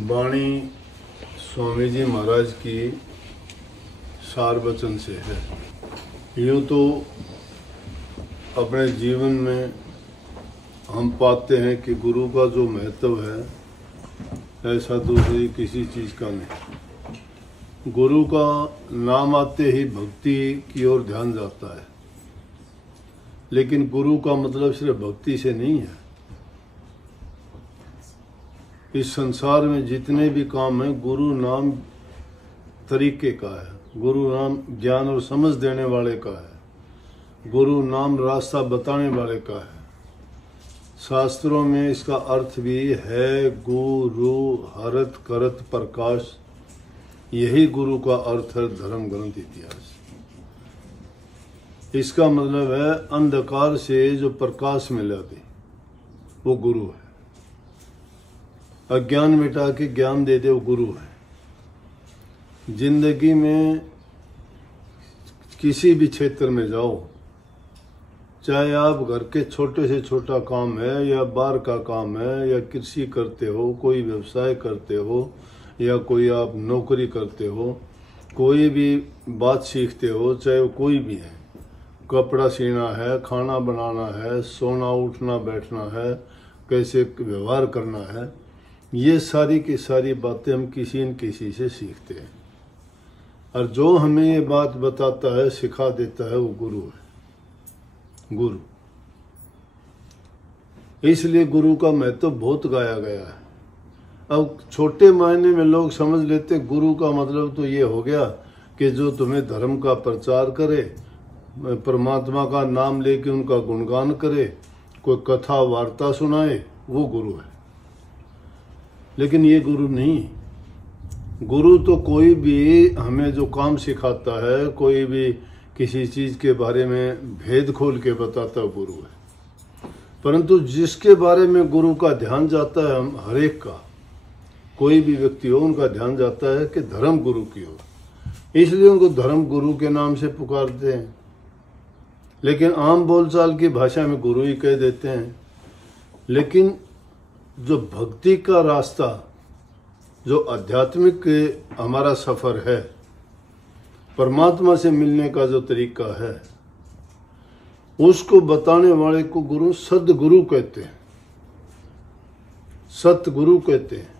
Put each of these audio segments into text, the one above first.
वाणी स्वामी जी महाराज की सार वचन से है। यूँ तो अपने जीवन में हम पाते हैं कि गुरु का जो महत्व है ऐसा दूसरी किसी चीज़ का नहीं। गुरु का नाम आते ही भक्ति की ओर ध्यान जाता है, लेकिन गुरु का मतलब सिर्फ भक्ति से नहीं है। इस संसार में जितने भी काम हैं गुरु नाम तरीके का है, गुरु नाम ज्ञान और समझ देने वाले का है, गुरु नाम रास्ता बताने वाले का है। शास्त्रों में इसका अर्थ भी है गुरु हरत करत प्रकाश, यही गुरु का अर्थ है धर्म ग्रंथ इतिहास। इसका मतलब है अंधकार से जो प्रकाश मिला दे वो गुरु है, अज्ञान मिटा के ज्ञान दे दे वो गुरु है। जिंदगी में किसी भी क्षेत्र में जाओ, चाहे आप घर के छोटे से छोटा काम है या बाहर का काम है या कृषि करते हो, कोई व्यवसाय करते हो या कोई आप नौकरी करते हो, कोई भी बात सीखते हो, चाहे वो कोई भी है, कपड़ा सीना है, खाना बनाना है, सोना उठना बैठना है, कैसे व्यवहार करना है, ये सारी की सारी बातें हम किसी न किसी से सीखते हैं। और जो हमें ये बात बताता है, सिखा देता है, वो गुरु है। गुरु, इसलिए गुरु का महत्व बहुत गाया गया है। अब छोटे मायने में लोग समझ लेते हैं गुरु का मतलब तो ये हो गया कि जो तुम्हें धर्म का प्रचार करे, परमात्मा का नाम लेके उनका गुणगान करे, कोई कथा वार्ता सुनाए, वो गुरु है। लेकिन ये गुरु नहीं। गुरु तो कोई भी हमें जो काम सिखाता है, कोई भी किसी चीज़ के बारे में भेद खोल के बताता है, गुरु है। परंतु जिसके बारे में गुरु का ध्यान जाता है, हम हर एक का, कोई भी व्यक्ति हो, उनका ध्यान जाता है कि धर्म गुरु की हो, इसलिए उनको धर्म गुरु के नाम से पुकारते हैं। लेकिन आम बोलचाल की भाषा में गुरु ही कह देते हैं। लेकिन जो भक्ति का रास्ता, जो आध्यात्मिक हमारा सफ़र है, परमात्मा से मिलने का जो तरीका है, उसको बताने वाले को गुरु सद्गुरु कहते हैं। सतगुरु कहते हैं,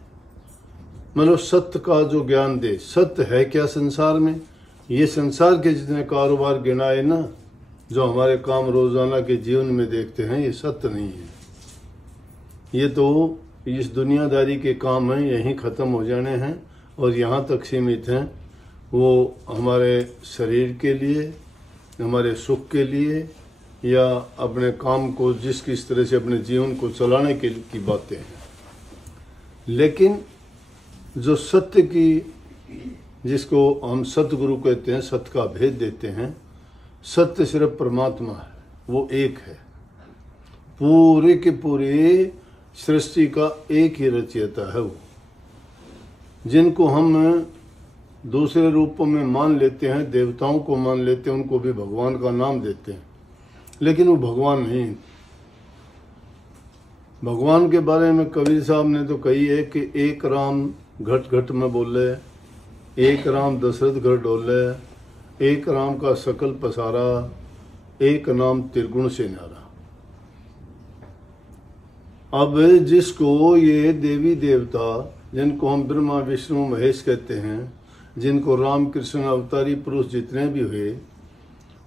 मतलब सत्य का जो ज्ञान दे। सत्य है क्या संसार में? ये संसार के जितने कारोबार गिनाए ना, जो हमारे काम रोजाना के जीवन में देखते हैं, ये सत्य नहीं है। ये तो इस दुनियादारी के काम हैं, यहीं ख़त्म हो जाने हैं और यहाँ तक सीमित हैं। वो हमारे शरीर के लिए, हमारे सुख के लिए या अपने काम को किस तरह से अपने जीवन को चलाने की बातें हैं। लेकिन जो सत्य की, जिसको हम सतगुरु कहते हैं, सत्य का भेद देते हैं, सत्य सिर्फ परमात्मा है, वो एक है। पूरे के पूरे सृष्टि का एक ही रचयिता है वो। जिनको हम दूसरे रूपों में मान लेते हैं, देवताओं को मान लेते हैं, उनको भी भगवान का नाम देते हैं, लेकिन वो भगवान नहीं। भगवान के बारे में कबीर साहब ने तो कही है कि एक राम घट घट में बोले, एक राम दशरथ घर डोले, एक राम का सकल पसारा, एक नाम त्रिगुण से न्यारा। अब जिसको ये देवी देवता, जिनको हम ब्रह्मा विष्णु महेश कहते हैं, जिनको राम कृष्ण अवतारी पुरुष जितने भी हुए,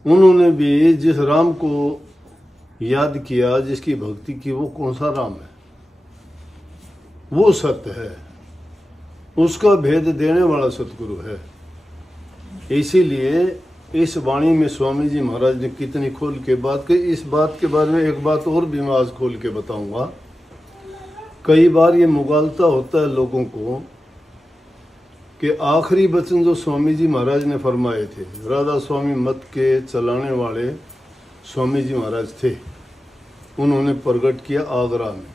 उन्होंने भी जिस राम को याद किया, जिसकी भक्ति की, वो कौन सा राम है? वो सत्य है, उसका भेद देने वाला सतगुरु है। इसीलिए इस वाणी में स्वामी जी महाराज ने कितनी खोल के बात की। इस बात के बारे में एक बात और भी मैं आज खोल के बताऊंगा। कई बार ये मुगालता होता है लोगों को कि आखिरी वचन जो स्वामी जी महाराज ने फरमाए थे, राधा स्वामी मत के चलाने वाले स्वामी जी महाराज थे, उन्होंने प्रकट किया आगरा में।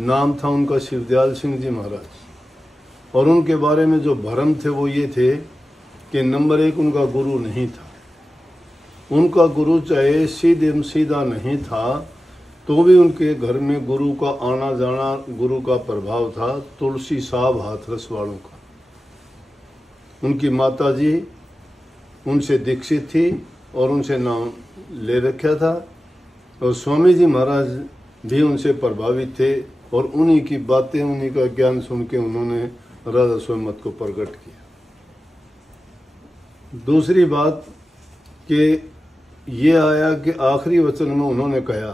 नाम था उनका शिवदयाल सिंह जी महाराज। और उनके बारे में जो भ्रम थे वो ये थे कि नंबर एक, उनका गुरु नहीं था। उनका गुरु चाहे सीधा नहीं था, तो भी उनके घर में गुरु का आना जाना, गुरु का प्रभाव था। तुलसी साहब हाथरस वालों का, उनकी माता जी उनसे दीक्षित थी और उनसे नाम ले रखा था, और स्वामी जी महाराज भी उनसे प्रभावित थे, और उन्हीं की बातें, उन्हीं का ज्ञान सुन के उन्होंने राधा स्वामी मत को प्रकट किया। दूसरी बात कि ये आया कि आखिरी वचन में उन्होंने कहा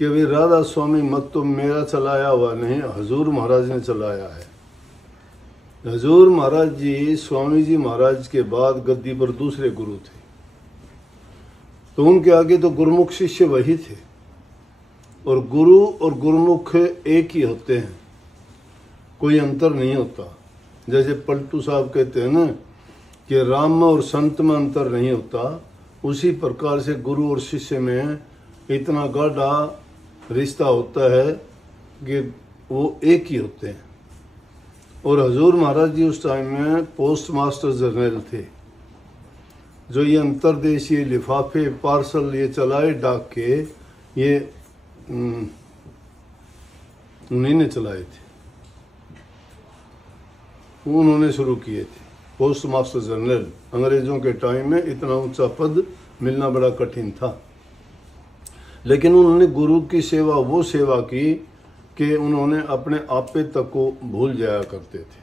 कि भाई राधा स्वामी मत तो मेरा चलाया हुआ नहीं, हजूर महाराज ने चलाया है। हजूर महाराज जी स्वामी जी महाराज के बाद गद्दी पर दूसरे गुरु थे, तो उनके आगे तो गुरुमुख शिष्य वही थे, और गुरु और गुरुमुख एक ही होते हैं, कोई अंतर नहीं होता। जैसे पलटू साहब कहते हैं ना कि राम में और संत में अंतर नहीं होता, उसी प्रकार से गुरु और शिष्य में इतना गाढ़ा रिश्ता होता है कि वो एक ही होते हैं। और हजूर महाराज जी उस टाइम में पोस्ट मास्टर जनरल थे, जो ये अंतरदेशीय लिफाफे पार्सल ये चलाए डाक के, ये उन्हीं ने चलाए थे, उन्होंने शुरू किए थे। पोस्ट मास्टर जनरल, अंग्रेजों के टाइम में इतना ऊंचा पद मिलना बड़ा कठिन था, लेकिन उन्होंने गुरु की सेवा वो सेवा की कि उन्होंने अपने आपे तक को भूल जाया करते थे।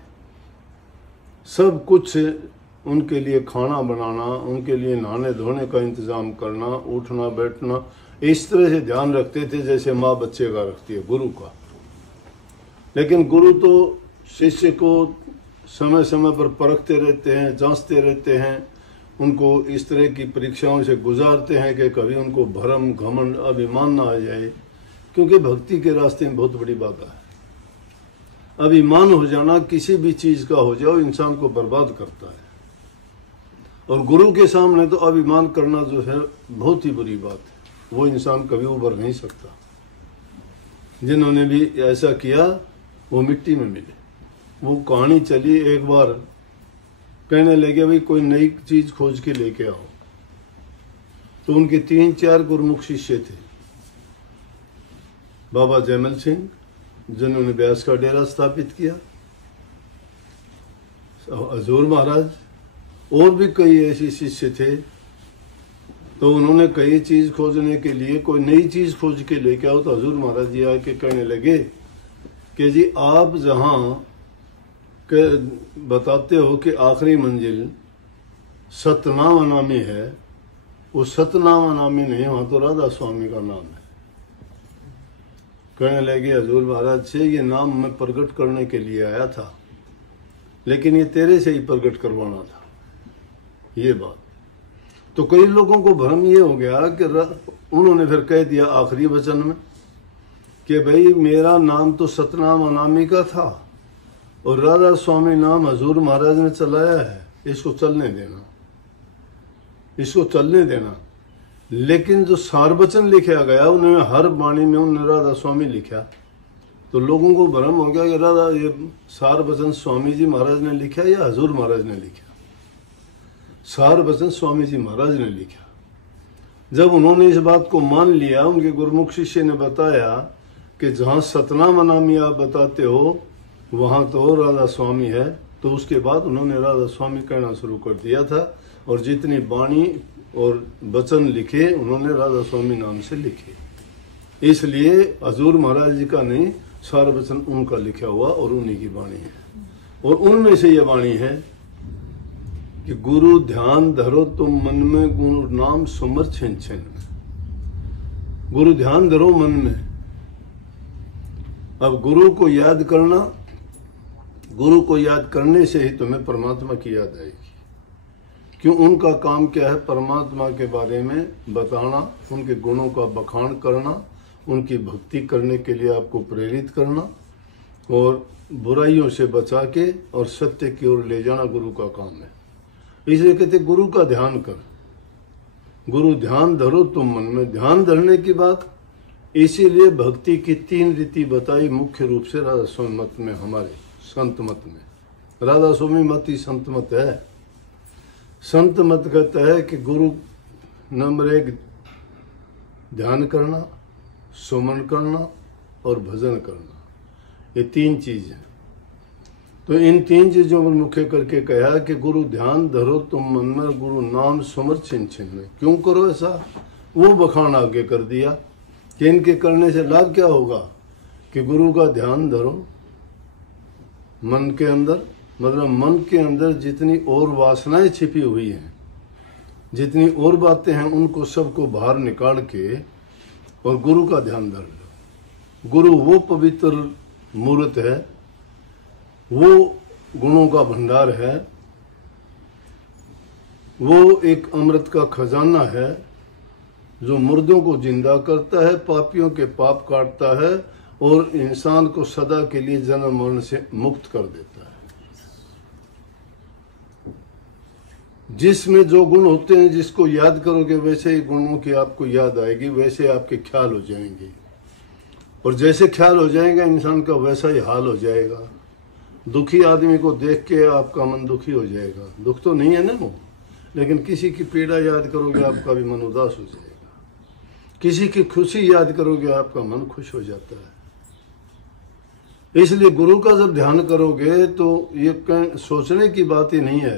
सब कुछ उनके लिए खाना बनाना, उनके लिए नहाने धोने का इंतज़ाम करना, उठना बैठना, इस तरह से ध्यान रखते थे जैसे माँ बच्चे का रखती है गुरु का। लेकिन गुरु तो शिष्य को समय समय पर परखते रहते हैं, जांचते रहते हैं, उनको इस तरह की परीक्षाओं से गुजारते हैं कि कभी उनको भरम घमंड अभिमान ना आ जाए, क्योंकि भक्ति के रास्ते में बहुत बड़ी बाधा है। अभिमान हो जाना किसी भी चीज़ का हो जाओ इंसान को बर्बाद करता है, और गुरु के सामने तो अभिमान करना जो है बहुत ही बुरी बात है, वो इंसान कभी उभर नहीं सकता। जिन्होंने भी ऐसा किया वो मिट्टी में मिले। वो कहानी चली, एक बार कहने लगे भाई कोई नई चीज खोज के लेके आओ, तो उनके 3-4 गुरुमुख शिष्य थे। बाबा जयमल सिंह जिन्होंने ब्यास का डेरा स्थापित किया, हजूर महाराज, और भी कई ऐसे शिष्य थे। तो उन्होंने कई चीज खोजने के लिए कोई नई चीज खोज के लेके आओ, तो हजूर महाराज जी आके कहने लगे कि जी आप जहाँ बताते हो कि आखिरी मंजिल सतनाम अनामी है, वो सतनाम अनामी नहीं, वहां तो राधा स्वामी का नाम है। कहने लगे हजूर महाराज से ये नाम मैं प्रकट करने के लिए आया था, लेकिन ये तेरे से ही प्रकट करवाना था ये बात। तो कई लोगों को भ्रम ये हो गया कि उन्होंने फिर कह दिया आखिरी वचन में कि भाई मेरा नाम तो सतनाम अनामी का था और राधा स्वामी नाम हजूर महाराज ने चलाया है, इसको चलने देना, इसको चलने देना। लेकिन जो सारवचन लिखा गया उन्होंने हर वाणी में उन्होंने राधा स्वामी लिखा, तो लोगों को भ्रम हो गया कि राधा ये सारवचन स्वामी जी महाराज ने लिखा या हजूर महाराज ने लिखा। सारवचन स्वामी जी महाराज ने लिखा। जब उन्होंने इस बात को मान लिया, उनके गुरुमुख शिष्य ने बताया कि जहाँ सतनाम अनामी आप बताते हो वहाँ तो राधा स्वामी है, तो उसके बाद उन्होंने राधा स्वामी कहना शुरू कर दिया था, और जितनी वाणी और वचन लिखे उन्होंने राधा स्वामी नाम से लिखे। इसलिए हजूर महाराज जी का नहीं, सारा वचन उनका लिखा हुआ और उन्हीं की वाणी है। और उनमें से ये वाणी है कि गुरु ध्यान धरो तुम मन में, गुरु नाम सुमर छिन छिन में। गुरु ध्यान धरो मन में। अब गुरु को याद करना, गुरु को याद करने से ही तुम्हें परमात्मा की याद आएगी। क्यों? उनका काम क्या है? परमात्मा के बारे में बताना, उनके गुणों का बखान करना, उनकी भक्ति करने के लिए आपको प्रेरित करना, और बुराइयों से बचा के और सत्य की ओर ले जाना गुरु का काम है। इसलिए कहते गुरु का ध्यान कर। गुरु ध्यान धरो तुम मन में। ध्यान धरने की बात इसीलिए भक्ति की 3 रीति बताई मुख्य रूप से राधा स्वामी मत में, हमारे संत मत में। राधा स्वामी मत ही संत मत है। संत मत कहता है कि गुरु नंबर 1 ध्यान करना, सुमन करना और भजन करना, ये 3 चीज हैं। तो इन 3 चीजों पर मुख्य करके कहा कि गुरु ध्यान धरो तुम मन में, गुरु नाम सुमर छिन छिन में। क्यों करो ऐसा? वो बखान आगे कर दिया कि इनके करने से लाभ क्या होगा, कि गुरु का ध्यान धरो मन के अंदर, मतलब मन के अंदर जितनी और वासनाएं छिपी हुई हैं, जितनी और बातें हैं, उनको सबको बाहर निकाल के और गुरु का ध्यान धर लो। गुरु वो पवित्र मूर्त है, वो गुणों का भंडार है, वो एक अमृत का खजाना है जो मुर्दों को जिंदा करता है, पापियों के पाप काटता है और इंसान को सदा के लिए जन्म मरण से मुक्त कर देता है। जिसमें जो गुण होते हैं, जिसको याद करोगे वैसे ही गुणों की आपको याद आएगी, वैसे आपके ख्याल हो जाएंगे, और जैसे ख्याल हो जाएगा इंसान का वैसा ही हाल हो जाएगा। दुखी आदमी को देख के आपका मन दुखी हो जाएगा, दुख तो नहीं है ना वो, लेकिन किसी की पीड़ा याद करोगे आपका भी मन उदास हो जाएगा, किसी की खुशी याद करोगे आपका मन खुश हो जाता है। इसलिए गुरु का जब ध्यान करोगे तो ये सोचने की बात ही नहीं है,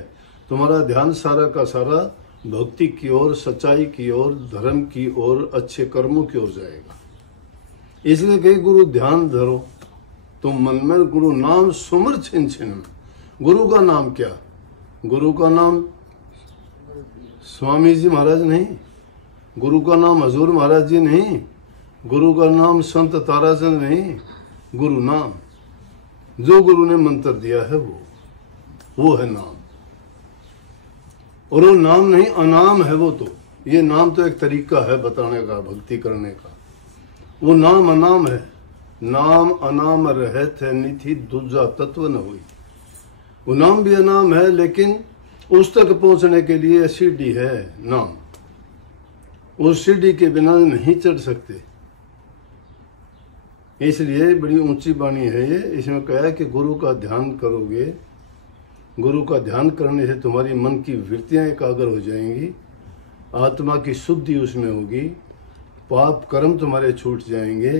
तुम्हारा ध्यान सारा का सारा भक्ति की ओर, सच्चाई की ओर, धर्म की ओर, अच्छे कर्मों की ओर जाएगा। इसलिए कहीं गुरु ध्यान धरो तुम मन में, गुरु नाम सुमर छिन छिन में। गुरु का नाम क्या? गुरु का नाम स्वामी जी महाराज नहीं, गुरु का नाम हजूर महाराज जी नहीं, गुरु का नाम संत ताराचंद नहीं, गुरु नाम, जो गुरु ने मंत्र दिया है वो है नाम। और वो नाम नहीं, अनाम है वो। तो ये नाम तो एक तरीका है बताने का, भक्ति करने का। वो नाम अनाम है। नाम अनाम रहत है निधि दूजा तत्व न हुई। वो नाम भी अनाम है, लेकिन उस तक पहुंचने के लिए सीढ़ी है नाम। उस सीढ़ी के बिना नहीं चढ़ सकते, इसलिए बड़ी ऊंची वाणी है ये। इसमें कहा कि गुरु का ध्यान करोगे, गुरु का ध्यान करने से तुम्हारी मन की वृत्तियां एकाग्र हो जाएंगी, आत्मा की शुद्धि उसमें होगी, पाप कर्म तुम्हारे छूट जाएंगे,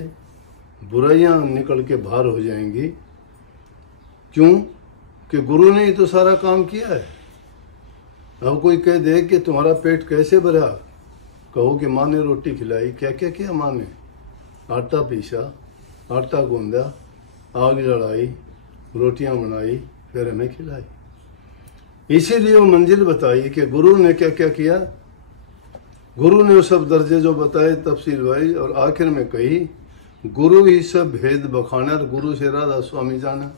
बुराइयां निकल के बाहर हो जाएंगी। क्यों? कि गुरु ने ही तो सारा काम किया है। अब कोई कह दे कि तुम्हारा पेट कैसे भरा, कहो कि माँ ने रोटी खिलाई। क्या क्या किया माँ ने? आटा पीसा, आटा गूंदा, आग जलाई, रोटियां बनाई, फिर हमें खिलाई। इसीलिए वो मंजिल बताई कि गुरु ने क्या क्या किया। गुरु ने वो सब दर्जे जो बताए तफसील भाई, और आखिर में कही गुरु ही सब भेद बखाना, और गुरु से राधा स्वामी जाना।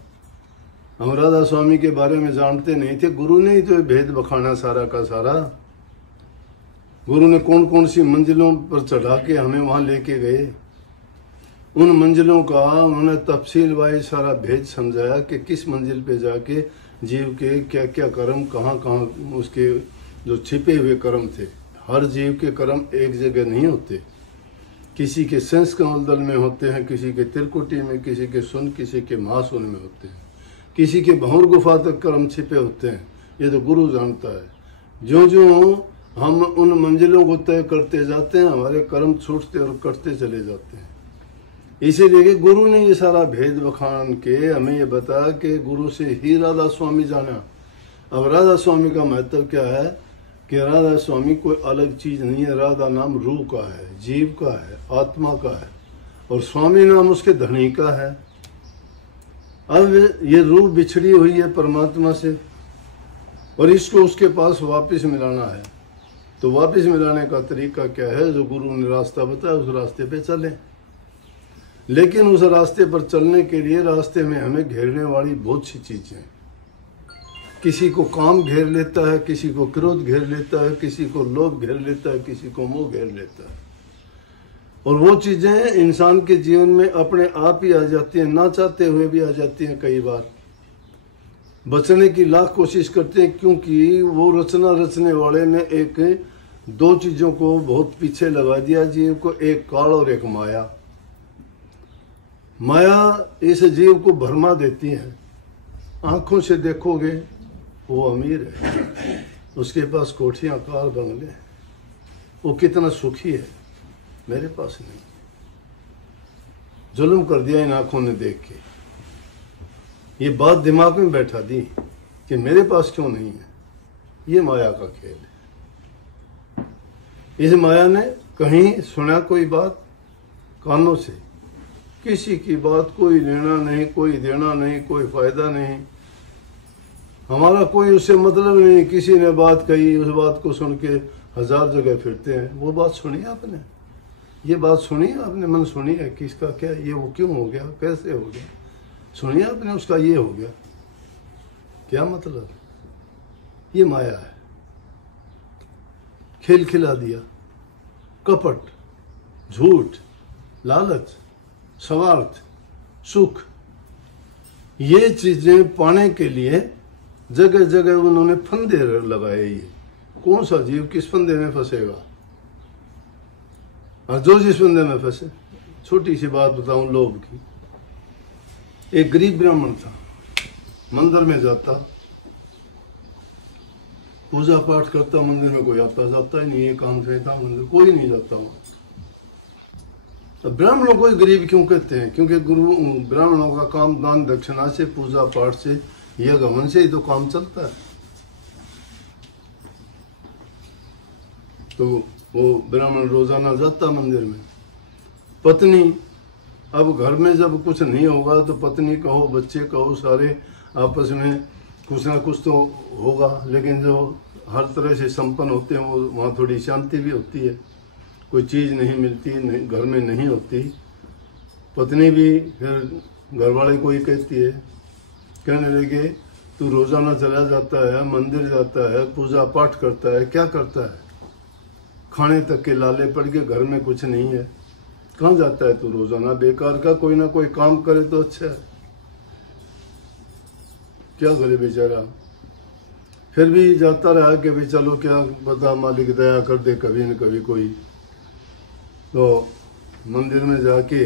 हम राधा स्वामी के बारे में जानते नहीं थे, गुरु ने ही तो भेद बखाना सारा का सारा। गुरु ने कौन कौन सी मंजिलों पर चढ़ा के हमें वहां लेके गए, उन मंजिलों का उन्होंने तफसील वाइज सारा भेद समझाया कि किस मंजिल पे जाके जीव के क्या क्या कर्म, कहाँ कहाँ उसके जो छिपे हुए कर्म थे। हर जीव के कर्म एक जगह नहीं होते, किसी के सेंस कमल दल में होते हैं, किसी के तिरकुटी में, किसी के सुन, किसी के महासुन में होते हैं, किसी के भंवर गुफा तक कर्म छिपे होते हैं। ये तो गुरु जानता है। जो जो हम उन मंजिलों को तय करते जाते हैं, हमारे कर्म छूटते और कटते चले जाते हैं। इसीलिए गुरु ने ये सारा भेद बखान के हमें ये बताया कि गुरु से ही राधा स्वामी जाना। अब राधा स्वामी का महत्व क्या है कि राधा स्वामी कोई अलग चीज नहीं है। राधा नाम रूह का है, जीव का है, आत्मा का है, और स्वामी नाम उसके धनी का है। अब ये रूह बिछड़ी हुई है परमात्मा से, और इसको उसके पास वापस मिलाना है। तो वापस मिलाने का तरीका क्या है? जो गुरु ने रास्ता बताया उस रास्ते पे चले। लेकिन उस रास्ते पर चलने के लिए रास्ते में हमें घेरने वाली बहुत सी चीजें हैं। किसी को काम घेर लेता है, किसी को क्रोध घेर लेता है, किसी को लोभ घेर लेता है, किसी को मोह घेर लेता है। और वो चीजें इंसान के जीवन में अपने आप ही आ जाती हैं, ना चाहते हुए भी आ जाती हैं। कई बार बचने की लाख कोशिश करते हैं, क्योंकि वो रचने वाले ने एक दो चीजों को बहुत पीछे लगा दिया जीव को, एक काल और एक माया। माया इस जीव को भरमा देती है। आंखों से देखोगे वो अमीर है, उसके पास कोठियां, कार, बंगले हैं, वो कितना सुखी है, मेरे पास नहीं। जुल्म कर दिया इन आंखों ने देख के। ये बात दिमाग में बैठा दी कि मेरे पास क्यों नहीं है। ये माया का खेल है। इस माया ने कहीं सुना कोई बात कानों से, किसी की बात कोई लेना नहीं, कोई देना नहीं, कोई फायदा नहीं, हमारा कोई उससे मतलब नहीं। किसी ने बात कही, उस बात को सुन के 1000 जगह फिरते हैं। वो बात सुनी आपने? ये बात सुनी आपने? मन सुनी है कि इसका क्या, ये वो क्यों हो गया, कैसे हो गया? सुनी आपने उसका ये हो गया, क्या मतलब? ये माया है। खेल खिला दिया, कपट, झूठ, लालच, स्वार्थ, सुख, ये चीजें पाने के लिए जगह जगह उन्होंने फंदे लगाए। ये कौन सा जीव किस फंदे में फंसेगा? और जो जिस फंदे में फंसे। छोटी सी बात बताऊं लोभ की। एक गरीब ब्राह्मण था, मंदिर में जाता, पूजा पाठ करता, मंदिर में कोई आता जाता ही नहीं, ये काम से था, मंदिर कोई नहीं जाता वहां। ब्राह्मणों को गरीब क्यों कहते हैं? क्योंकि गुरु ब्राह्मणों का काम दान दक्षिणा से, पूजा पाठ से, यह गमन से ही तो काम चलता है। तो वो ब्राह्मण रोजाना जाता मंदिर में। पत्नी, अब घर में जब कुछ नहीं होगा तो पत्नी कहो, बच्चे कहो, सारे आपस में कुछ ना कुछ तो होगा, लेकिन जो हर तरह से संपन्न होते हैं वो वहाँ थोड़ी शांति भी होती है। कोई चीज़ नहीं मिलती, नहीं, घर में नहीं होती। पत्नी भी फिर घर वाले को ही कहती है, कहने लगे तू रोजाना चला जाता है, मंदिर जाता है, पूजा पाठ करता है, क्या करता है? खाने तक के लाले पड़ के, घर में कुछ नहीं है, कहाँ जाता है तू रोजाना? बेकार का कोई ना कोई काम करे तो अच्छा है। क्या करे बेचारा? फिर भी जाता रहा कि भाई चलो क्या पता मालिक दया कर दे कभी न कभी कोई। तो मंदिर में जाके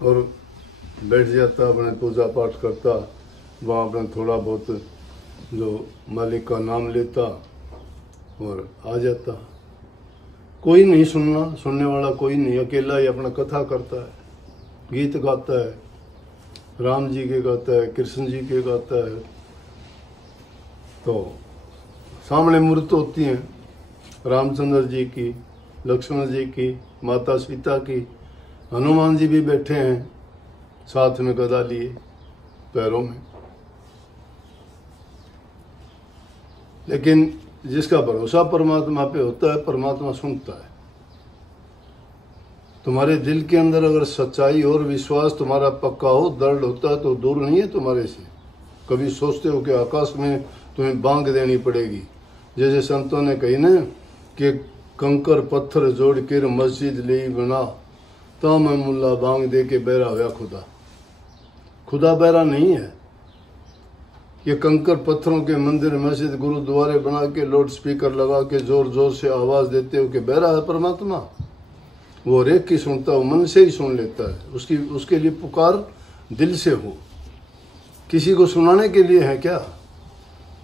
और बैठ जाता, अपने पूजा पाठ करता, वहाँ अपना थोड़ा बहुत जो मालिक का नाम लेता और आ जाता। कोई नहीं सुनने वाला कोई नहीं, अकेला ही अपना कथा करता है, गीत गाता है, राम जी के गाता है, कृष्ण जी के गाता है। तो सामने मूर्त होती हैं रामचंद्र जी की, लक्ष्मण जी की, माता सीता की, हनुमान जी भी बैठे हैं साथ में गदा लिए पैरों में। लेकिन जिसका भरोसा परमात्मा पे होता है, परमात्मा सुनता है। तुम्हारे दिल के अंदर अगर सच्चाई और विश्वास तुम्हारा पक्का हो, दृढ़ होता है, तो दूर नहीं है तुम्हारे से। कभी सोचते हो कि आकाश में तुम्हें बांग देनी पड़ेगी, जैसे संतों ने कही ना कि कंकर पत्थर जोड़ कर मस्जिद ले बना, ताम मुल्ला बांग दे के बहरा हुआ खुदा। खुदा बहरा नहीं है। ये कंकर पत्थरों के मंदिर, मस्जिद, गुरुद्वारे बना के लाउड स्पीकर लगा के जोर जोर से आवाज देते हो कि बहरा है परमात्मा। वो रेख की सुनता हो, मन से ही सुन लेता है। उसके लिए पुकार दिल से हो, किसी को सुनाने के लिए है क्या?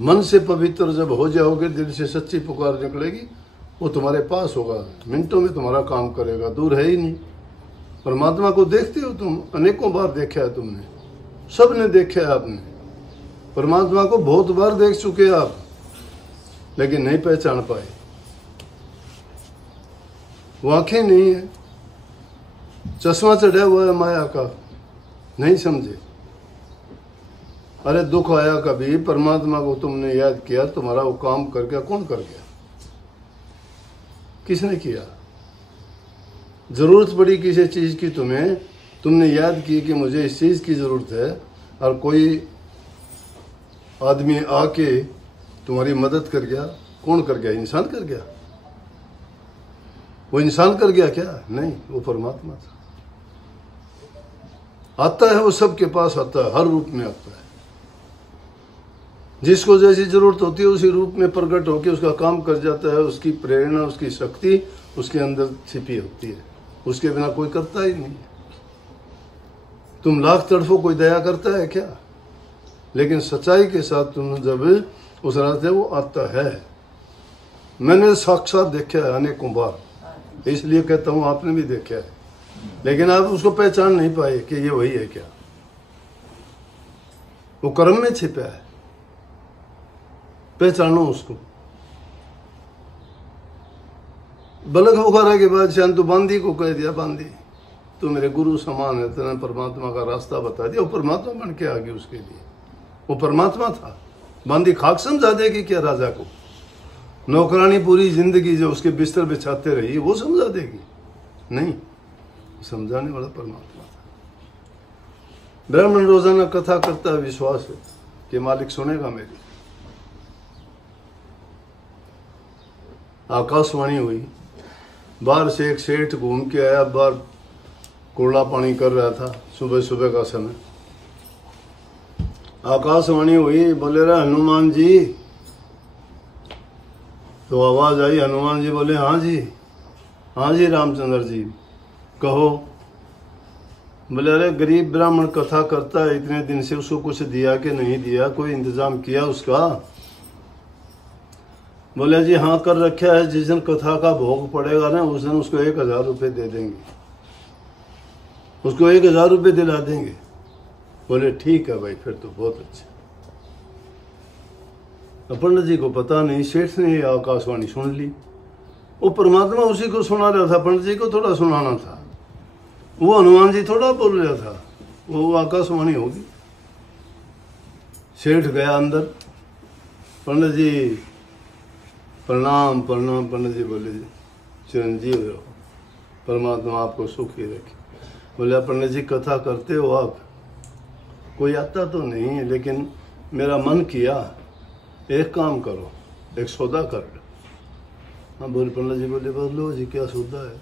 मन से पवित्र जब हो जाओगे, दिल से सच्ची पुकार निकलेगी, वो तुम्हारे पास होगा, मिनटों में तुम्हारा काम करेगा, दूर है ही नहीं। परमात्मा को देखते हो तुम, अनेकों बार देखा है तुमने, सब ने देखा है आपने। परमात्मा को बहुत बार देख चुके आप, लेकिन नहीं पहचान पाए। वो आंखें नहीं है, चश्मा चढ़ा हुआ है माया का, नहीं समझे। अरे दुख आया कभी, परमात्मा को तुमने याद किया, तुम्हारा वो काम कर गया, कौन कर गया? किसने किया? जरूरत पड़ी किसी चीज की तुम्हें, तुमने याद की कि मुझे इस चीज की जरूरत है, और कोई आदमी आके तुम्हारी मदद कर गया, कौन कर गया? इंसान कर गया। वो इंसान कर गया क्या? नहीं, वो परमात्मा था। आता है, वो सबके पास आता है, हर रूप में आता है। जिसको जैसी जरूरत होती है उसी रूप में प्रकट होकर उसका काम कर जाता है। उसकी प्रेरणा, उसकी शक्ति उसके अंदर छिपी होती है, उसके बिना कोई करता ही नहीं। तुम लाख तड़फो, कोई दया करता है क्या? लेकिन सच्चाई के साथ तुम जब उस रास्ते, वो आता है। मैंने साक्षात देखा है अनेकों बार, इसलिए कहता हूँ आपने भी देखा है। लेकिन आप उसको पहचान नहीं पाए कि ये वही है क्या। वो कर्म में छिपा है, पहचानो उसको। बलक बुखारा के बाद शांतु बांदी को कह दिया, बांदी तू मेरे गुरु समान है, तेने परमात्मा का रास्ता बता दिया। वो परमात्मा बन के आ गई उसके लिए, वो परमात्मा था। बांदी खाक समझा देगी क्या राजा को? नौकरानी पूरी जिंदगी जो उसके बिस्तर बिछाते रही वो समझा देगी? नहीं, समझाने वाला परमात्मा था। ब्राह्मण रोजाना कथा करता है, विश्वास है कि मालिक सुनेगा मेरी। आकाशवाणी हुई, बाहर से एक सेठ घूम के आया, बाहर कूड़ा पानी कर रहा था, सुबह सुबह का समय। आकाशवाणी हुई, बोले रहा हनुमान जी। तो आवाज आई, हनुमान जी बोले हाँ जी, हाँ जी रामचंद्र जी कहो। बोले अरे गरीब ब्राह्मण कथा करता है इतने दिन से, उसको कुछ दिया कि नहीं दिया, कोई इंतजाम किया उसका? बोले जी हाँ कर रखा है, जिस दिन कथा का भोग पड़ेगा ना उस दिन उसको 1000 रुपये दे देंगे, उसको 1000 रुपये दिला देंगे। बोले ठीक है भाई, फिर तो बहुत अच्छा। पंडित जी को पता नहीं, सेठ ने आकाशवाणी सुन ली। वो परमात्मा उसी को सुना रहा था, पंडित जी को थोड़ा सुनाना था। वो हनुमान जी थोड़ा बोल रहा था, वो आकाशवाणी होगी। सेठ गया अंदर, पंडित जी प्रणाम प्रणाम। पंडित जी बोले जी चिरंजीव रहो, परमात्मा आपको सुखी रखे। बोले पंडित जी कथा करते हो आप? कोई आता तो नहीं है, लेकिन मेरा मन किया एक काम करो, एक सौदा कर लो। हाँ बोले पंडित जी, बोले बोलो जी क्या सौदा है?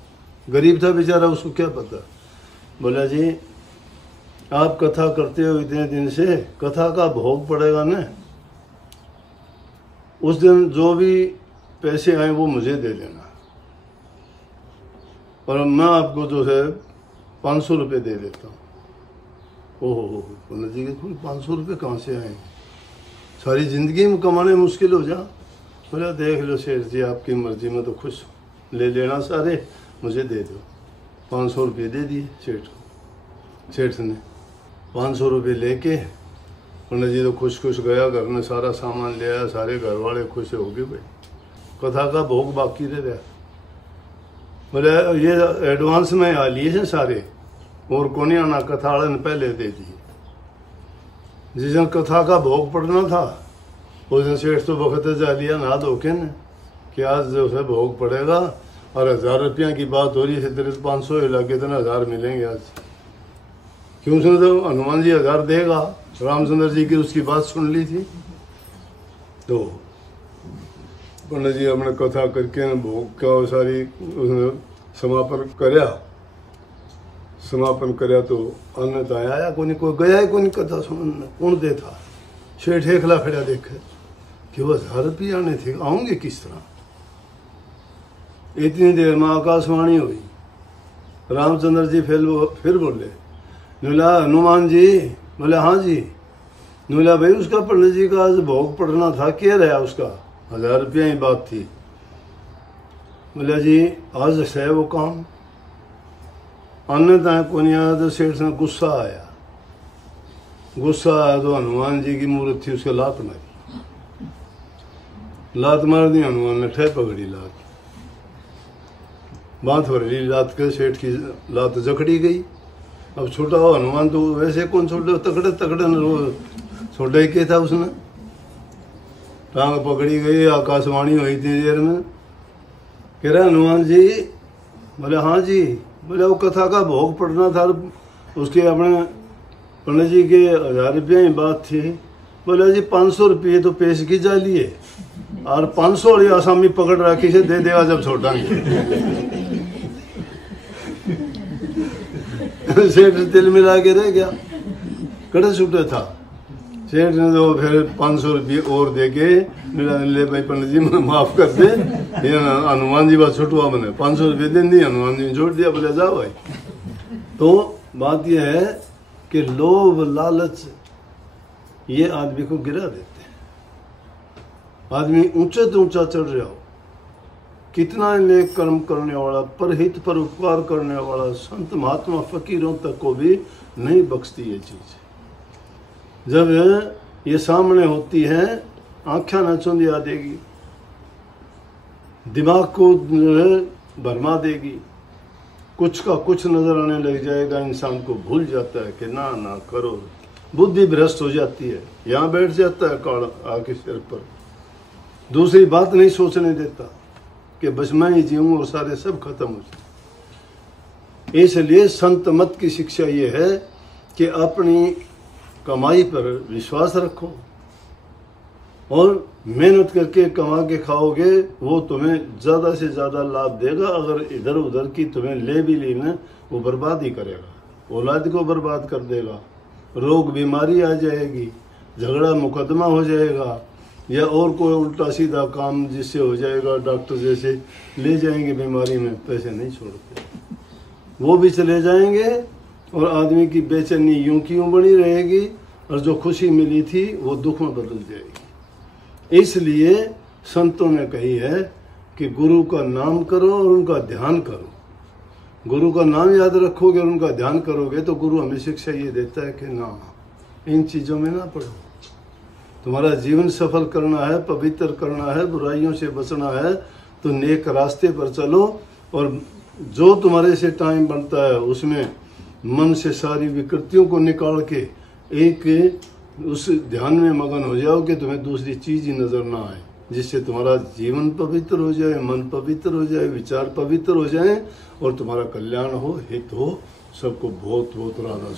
गरीब था बेचारा, उसको क्या पता। बोला जी आप कथा करते हो इतने दिन से, कथा का भोग पड़ेगा ना, उस दिन जो भी पैसे आए वो मुझे दे देना, और मैं आपको जो है 500 रुपये दे देता हूँ। ओहो पंडित जी के 500 रुपये कहाँ से आए? सारी जिंदगी में कमाने मुश्किल हो जा। बोला देख लो शेठ जी आपकी मर्जी, में तो खुश ले लेना सारे, मुझे दे दो। 500 रुपये दे दिए सेठ को। सेठ ने 500 रुपये लेके पंडित जी तो खुश खुश गया, घर में सारा सामान ले आया, सारे घर वाले खुश हो गए। भाई कथा का भोग बाकी रह गया। बोले ये एडवांस में आ लिए हैं सारे, और कोनी आना, कथा वाले ने पहले दे दिए। जिस दिन कथा का भोग पड़ना था उस दिन सेठ तो वक्त जा लिया ना धोखे ने कि आज जो है भोग पड़ेगा, और 1000 रुपया की बात हो रही है, तेरे 500 लगे तो 1000 मिलेंगे आज। क्यों सुने? तो हनुमान जी 1000 देगा, रामचंद्र जी की उसकी बात सुन ली थी। तो पंडित जी अपने कथा करके भोग का सारी समापन करया तो अन्नता आया कोनी, कोई गया ही कोनी कथा सुनने, कौन दे था? सेठ एकला खड़ा देखे कि वो 1000 रुपये आने थे, आऊंगे किस तरह? इतनी देर में आकाशवाणी हुई, रामचंद्र जी फिर बोले, नुला हनुमान जी। बोले हाँ जी। नुला भाई उसका पंडित जी का आज भोग पड़ना था, क्या रहा उसका? 1000 रुपया ही बात थी। बोले जी आज है वो काम, अन्यथा को नहीं आया। तो सेठ में गुस्सा आया तो हनुमान जी की मूर्त थी, उसके लात मार दी हनुमान ने, ठह पकड़ी लात, बात हो रही लात के, सेठ की लात जकड़ी गई। अब छोटा हो हनुमान तो वैसे कौन छोटे, तकड़े छोटा ही क्या था उसने, टांग पकड़ी गई। आकाशवाणी हुई इतनी देर में, कह रहा हनुमान जी। बोले हाँ जी। बोले वो कथा का भोग पड़ना था, उसके अपने पंडित जी के 1000 रुपया ही बात थी। बोले जी 500 रुपये तो पेश की जा लिए, और 500 वाली आसामी पकड़ रखी से दे देगा जब छोटा। सेठ दिल मिला के रह गया, कड़े छूटे था। सेठ ने तो फिर 500 रुपये और दे के मिला, ले भाई पंडित जी मुझे माफ कर दे, ये हनुमान जी बात छुटवा बने। 500 रुपये दे दी, हनुमान जी ने छोड़ दिया। बोले जाओ भाई। तो बात यह है कि लोभ लालच ये आदमी को गिरा देते हैं। आदमी ऊंचे तो ऊंचा चढ़ रहा हो, कितना नेक कर्म करने वाला, परहित पर उपकार करने वाला संत महात्मा फकीरों तक को भी नहीं बख्शती ये चीज। जब ये सामने होती है आंखें नचौंधी आ देगी, दिमाग को भरमा देगी, कुछ का कुछ नजर आने लग जाएगा, इंसान को भूल जाता है कि ना ना करो, बुद्धि भ्रष्ट हो जाती है, यहाँ बैठ जाता है काल आके सिर पर, दूसरी बात नहीं सोचने देता कि बस मैं ही जीऊँ और सारे सब खत्म हो जाए। इसलिए संत मत की शिक्षा ये है कि अपनी कमाई पर विश्वास रखो और मेहनत करके कमा के खाओगे, वो तुम्हें ज़्यादा से ज़्यादा लाभ देगा। अगर इधर उधर की तुम्हें ले भी ली ना, वो बर्बाद ही करेगा, औलाद को बर्बाद कर देगा, रोग बीमारी आ जाएगी, झगड़ा मुकदमा हो जाएगा, या और कोई उल्टा सीधा काम जिससे हो जाएगा, डॉक्टर जैसे ले जाएंगे बीमारी में, पैसे नहीं छोड़ते, वो भी चले जाएंगे और आदमी की बेचैनी यूं की यूं बनी रहेगी और जो खुशी मिली थी वो दुख में बदल जाएगी। इसलिए संतों ने कही है कि गुरु का नाम करो और उनका ध्यान करो। गुरु का नाम याद रखोगे और उनका ध्यान करोगे तो गुरु हमें शिक्षा ये देता है कि ना, इन चीज़ों में ना पड़ो। तुम्हारा जीवन सफल करना है, पवित्र करना है, बुराइयों से बचना है, तो नेक रास्ते पर चलो और जो तुम्हारे से टाइम बनता है उसमें मन से सारी विकृतियों को निकाल के एक उस ध्यान में मगन हो जाओ कि तुम्हें दूसरी चीज ही नजर ना आए, जिससे तुम्हारा जीवन पवित्र हो जाए, मन पवित्र हो जाए, विचार पवित्र हो जाए और तुम्हारा कल्याण हो, हित हो। सबको बहुत बहुत राधा।